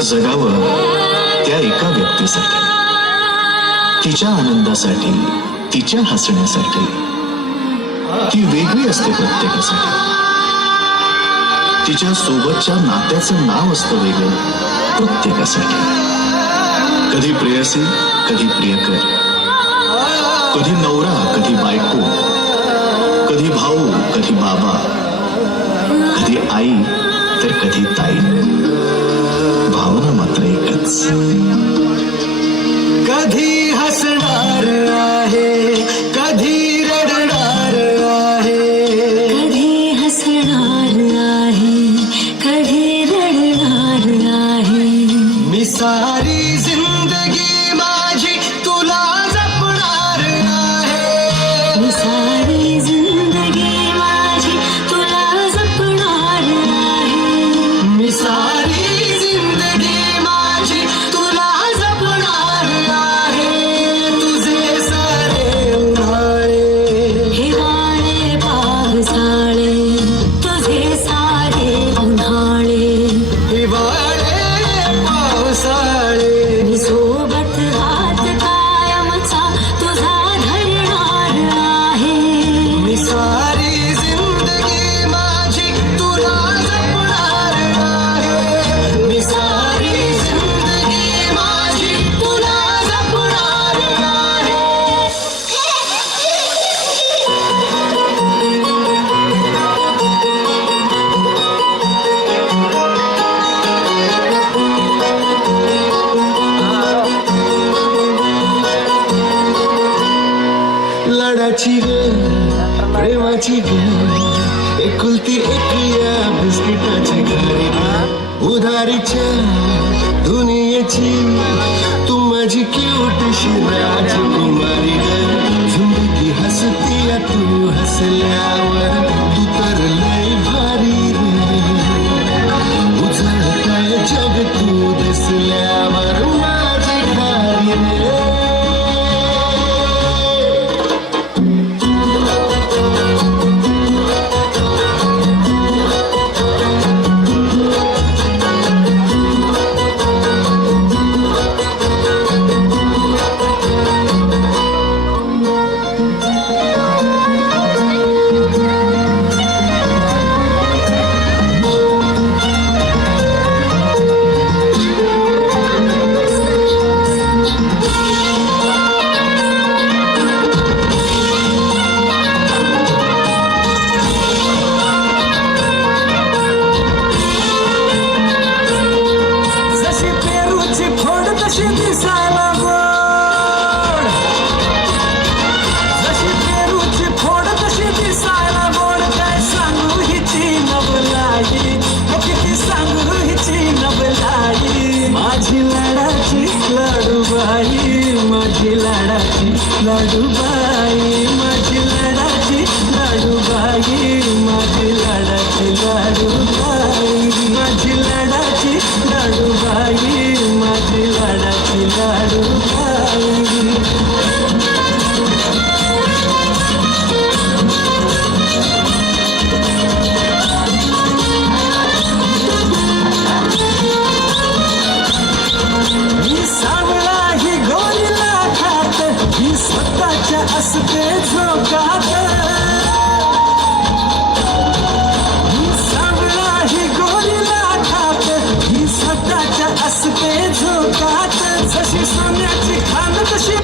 जगावं त्या एका व्यक्तीसाठी, तिच्या आनंदासाठी, तिच्या हसण्यासाठी. ती वेगळी असते प्रत्येकासाठी. तिच्या सोबतच्या नात्याचं नाव असतं वेगळं प्रत्येकासाठी. कधी प्रेयसी, कधी प्रियकर, कधी नवरा, कधी बायको, कधी भाऊ, कधी बाबा, कधी आई तर कधी ताई. भावना मात्र एकच. कधी हसणार आहे, कधी रडणार आहे, कधी हसणार आहे, कधी रडणार आहे. मी सारी जिंदगी माझी तुला जपणार आहे. मी सारी जिंदगी माझी तुला जपणार आहे. मी सारी जिंदगी माझी तुला जपणार आहे. तुझे सारे उन्हाळे, हिवाळे पावसाळे, तुझे सारे उन्हाळे, हिवाळे पावसाळे. मी सोबत हात कायमचा तुझा धरणार आहे. मी सारी जिंदगी माझी तुला जपणार आहे. मी सारी जिंदगी माझी तुला जपणार आहे. लाडाची ग, प्रेमाची ग, एकुलती एक या बिस्किटाची घरी उधारीच्या दुनियेची तू माझी क्यूटशी राजकुमारी ग. जिंदगी हसती या तू हसल्यावर, तू तर लय भारी रे. उजळतंय जग तू दिसल्यावर माझी खारी रे. जशी पेरूची फोड तशी दिसायला गोड. जशी पेरूची फोड तशी दिसायला गोड. काय सांगू हिची नवलाई, हो किती सांगू हिची नवलाई. माझी लाडाची लाडूबाई, माझी लाडाची लाडूबाई, माझी लाडाची लाडूबाई, माझी लाडाची लाडूबाई, माझी लाडाची लाडूबाई, माझी लाडाची लाडूबाई. ही सावळा ही गोरीला खात, ही स्वतःच्या असते झोकात. ही सावळा ही गोरीला खात, ही स्वतःच्या असते झोकात. जशी सोन्याची खान तशी